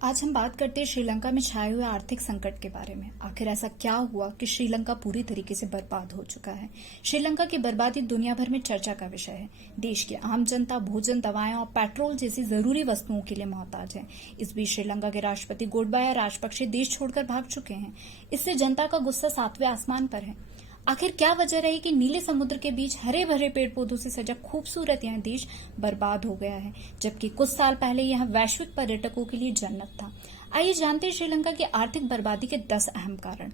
आज हम बात करते हैं श्रीलंका में छाए हुए आर्थिक संकट के बारे में। आखिर ऐसा क्या हुआ कि श्रीलंका पूरी तरीके से बर्बाद हो चुका है। श्रीलंका की बर्बादी दुनिया भर में चर्चा का विषय है। देश की आम जनता भोजन, दवाएं और पेट्रोल जैसी जरूरी वस्तुओं के लिए मोहताज है। इस बीच श्रीलंका के राष्ट्रपति गोटबाया राजपक्षे देश छोड़कर भाग चुके हैं। इससे जनता का गुस्सा 7वें आसमान पर है। आखिर क्या वजह रही कि नीले समुद्र के बीच हरे भरे पेड़ पौधों से सजा खूबसूरत यह देश बर्बाद हो गया है, जबकि कुछ साल पहले यह वैश्विक पर्यटकों के लिए जन्नत था। आइए जानते हैं श्रीलंका की आर्थिक बर्बादी के 10 अहम कारण।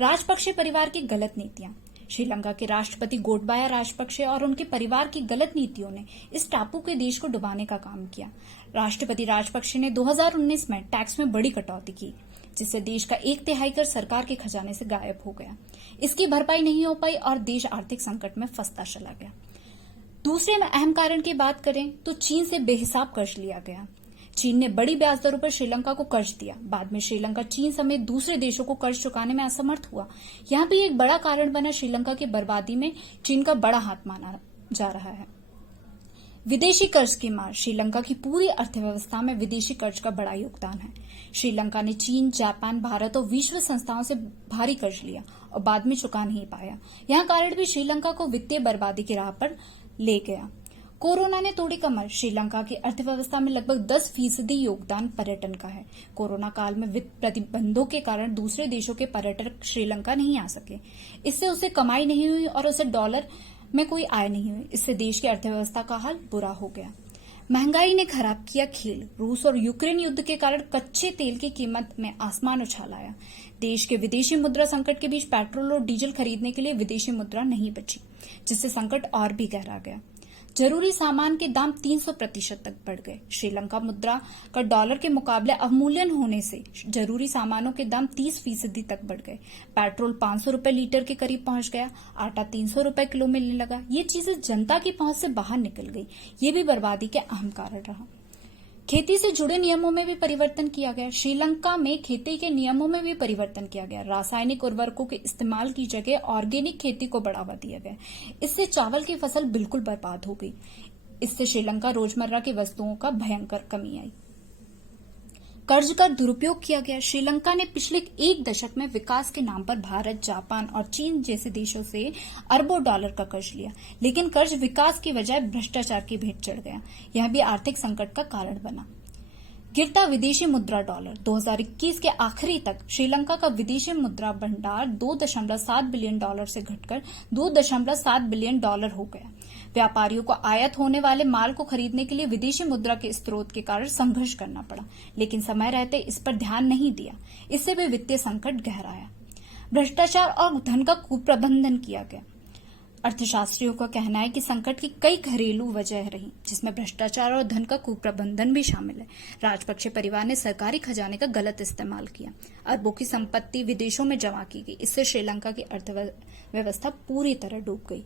राजपक्षे परिवार की गलत नीतियां। श्रीलंका के राष्ट्रपति गोटबाया राजपक्षे और उनके परिवार की गलत नीतियों ने इस टापू के देश को डुबाने का काम किया। राष्ट्रपति राजपक्षे ने 2019 में टैक्स में बड़ी कटौती की, जिससे देश का 1/3 कर सरकार के खजाने से गायब हो गया। इसकी भरपाई नहीं हो पाई और देश आर्थिक संकट में फंसता चला गया। दूसरे में अहम कारण की बात करें तो चीन से बेहिसाब कर्ज लिया गया। चीन ने बड़ी ब्याज दरों पर श्रीलंका को कर्ज दिया। बाद में श्रीलंका चीन समेत दूसरे देशों को कर्ज चुकाने में असमर्थ हुआ। यहां भी एक बड़ा कारण बना श्रीलंका की बर्बादी में चीन का बड़ा हाथ माना जा रहा है। विदेशी कर्ज की मार। श्रीलंका की पूरी अर्थव्यवस्था में विदेशी कर्ज का बड़ा योगदान है। श्रीलंका ने चीन, जापान, भारत और विश्व संस्थाओं से भारी कर्ज लिया और बाद में चुका नहीं पाया। यह कारण भी श्रीलंका को वित्तीय बर्बादी की राह पर ले गया। कोरोना ने तोड़ी कमर। श्रीलंका की अर्थव्यवस्था में लगभग 10% योगदान पर्यटन का है। कोरोना काल में वित्त प्रतिबंधों के कारण दूसरे देशों के पर्यटक श्रीलंका नहीं आ सके। इससे उसे कमाई नहीं हुई और उसे डॉलर में कोई आय नहीं हुई। इससे देश की अर्थव्यवस्था का हाल बुरा हो गया। महंगाई ने खराब किया खेल। रूस और यूक्रेन युद्ध के कारण कच्चे तेल की कीमत में आसमान उछाल आया। देश के विदेशी मुद्रा संकट के बीच पेट्रोल और डीजल खरीदने के लिए विदेशी मुद्रा नहीं बची, जिससे संकट और भी गहरा गया। जरूरी सामान के दाम 300% तक बढ़ गए। श्रीलंका मुद्रा का डॉलर के मुकाबले अवमूल्यन होने से जरूरी सामानों के दाम 30% तक बढ़ गए। पेट्रोल 500 रुपए लीटर के करीब पहुंच गया। आटा 300 रुपए किलो मिलने लगा। ये चीजें जनता की पहुंच से बाहर निकल गई। ये भी बर्बादी के अहम कारण रहा। खेती से जुड़े नियमों में भी परिवर्तन किया गया। श्रीलंका में खेती के नियमों में भी परिवर्तन किया गया। रासायनिक उर्वरकों के इस्तेमाल की जगह ऑर्गेनिक खेती को बढ़ावा दिया गया। इससे चावल की फसल बिल्कुल बर्बाद हो गई। इससे श्रीलंका रोजमर्रा की वस्तुओं का भयंकर कमी आई। कर्ज का दुरुपयोग किया गया। श्रीलंका ने पिछले 1 दशक में विकास के नाम पर भारत, जापान और चीन जैसे देशों से अरबों डॉलर का कर्ज लिया, लेकिन कर्ज विकास की बजाय भ्रष्टाचार की भेंट चढ़ गया। यह भी आर्थिक संकट का कारण बना। गिरता विदेशी मुद्रा डॉलर। 2021 के आखिरी तक श्रीलंका का विदेशी मुद्रा भंडार $2.7 बिलियन से घटकर $2.7 बिलियन हो गया। व्यापारियों को आयात होने वाले माल को खरीदने के लिए विदेशी मुद्रा के स्रोत के कारण संघर्ष करना पड़ा, लेकिन समय रहते इस पर ध्यान नहीं दिया। इससे भी वित्तीय संकट गहराया। भ्रष्टाचार और धन का कुप्रबंधन किया गया। अर्थशास्त्रियों का कहना है कि संकट की कई घरेलू वजह रही, जिसमें भ्रष्टाचार और धन का कुप्रबंधन भी शामिल है। राजपक्षे परिवार ने सरकारी खजाने का गलत इस्तेमाल किया। अरबों की संपत्ति विदेशों में जमा की गई। इससे श्रीलंका की अर्थव्यवस्था पूरी तरह डूब गई।